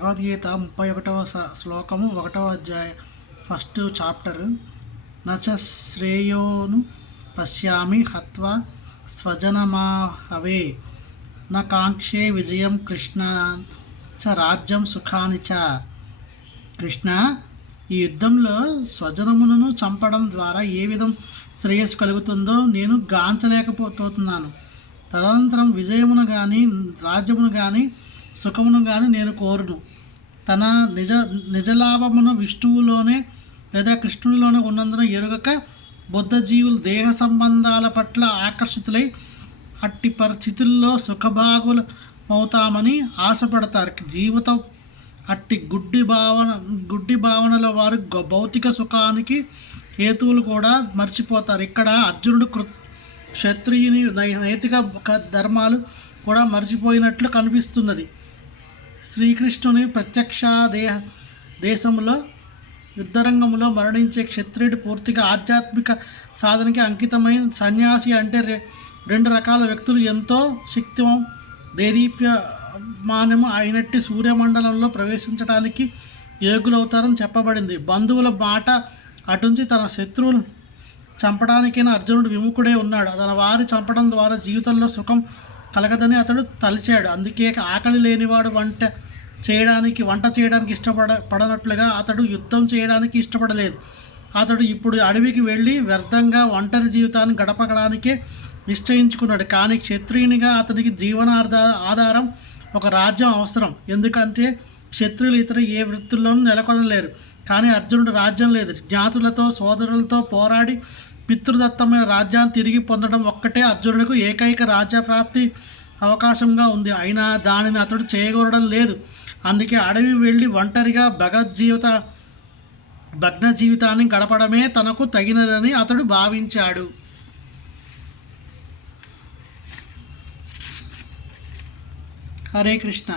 భగవద్గీత ముప్పై ఒకటవ శ్లోకము ఒకటవ అధ్యాయ ఫస్ట్ చాప్టరు. నచ శ్రేయోను పశ్యామి హత్వ స్వజనమాహవే. న కాంక్షే విజయం కృష్ణ చ రాజ్యం సుఖాని చ. కృష్ణ ఈ యుద్ధంలో స్వజనములను చంపడం ద్వారా ఏ విధం శ్రేయస్సు కలుగుతుందో నేను గాంచలేకపోతున్నాను. తదనంతరం విజయమును కానీ రాజ్యమును కానీ సుఖమును కానీ నేను కోరును. తన నిజ నిజలాభమును విష్ణువులోనే లేదా కృష్ణుడిలోనే ఉన్నందున ఎరుగక బుద్ధజీవులు దేహ సంబంధాల పట్ల ఆకర్షితులై అట్టి పరిస్థితుల్లో సుఖభాగులు అవుతామని ఆశపడతారు. జీవితం అట్టి గుడ్డి భావన గుడ్డి భావనల వారు గొ- భౌతిక సుఖానికి హేతువులు కూడా మర్చిపోతారు. ఇక్కడ అర్జునుడు కృ క్షత్రియుని నై- నైతిక ధర్మాలు కూడా మర్చిపోయినట్లు కనిపిస్తున్నది. శ్రీకృష్ణుని ప్రత్యక్ష దేహ దేశంలో యుద్ధరంగంలో మరణించే క్షత్రియుడు పూర్తిగా ఆధ్యాత్మిక సాధనకి అంకితమైన సన్యాసి అంటే రె రెండు రకాల వ్యక్తులు ఎంతో శక్తివం దేదీప్యమానము అయినట్టి సూర్యమండలంలో ప్రవేశించడానికి యోగులవుతారని చెప్పబడింది. బంధువుల మాట అటుంచి తన శత్రువులు చంపడానికైనా అర్జునుడు విముఖుడే ఉన్నాడు. తన వారి చంపడం ద్వారా జీవితంలో సుఖం కలగదని అతడు తలిచాడు. అందుకే ఆకలి లేనివాడు వంట చేయడానికి వంట చేయడానికి ఇష్టపడ పడనట్లుగా అతడు యుద్ధం చేయడానికి ఇష్టపడలేదు. అతడు ఇప్పుడు అడవికి వెళ్ళి వ్యర్థంగా ఒంటరి జీవితాన్ని గడపడానికే నిశ్చయించుకున్నాడు. కానీ క్షత్రియునిగా అతనికి జీవనార్థ ఆధారం ఒక రాజ్యం అవసరం. ఎందుకంటే క్షత్రియులు ఇతర ఏ వృత్తుల్లోనూ నెలకొనలేరు. కానీ అర్జునుడు రాజ్యం లేదు. జ్ఞాతులతో సోదరులతో పోరాడి పితృదత్తమైన రాజ్యాన్ని తిరిగి పొందడం ఒక్కటే అర్జునుడికి ఏకైక రాజ్యప్రాప్తి అవకాశంగా ఉంది. అయినా దానిని అతడు చేయగూడడం లేదు. అందుకే అడవి వెళ్ళి ఒంటరిగా భగవద్జీవిత భగ్న జీవితాన్ని గడపడమే తనకు తగినదని అతడు భావించాడు. హరే కృష్ణ.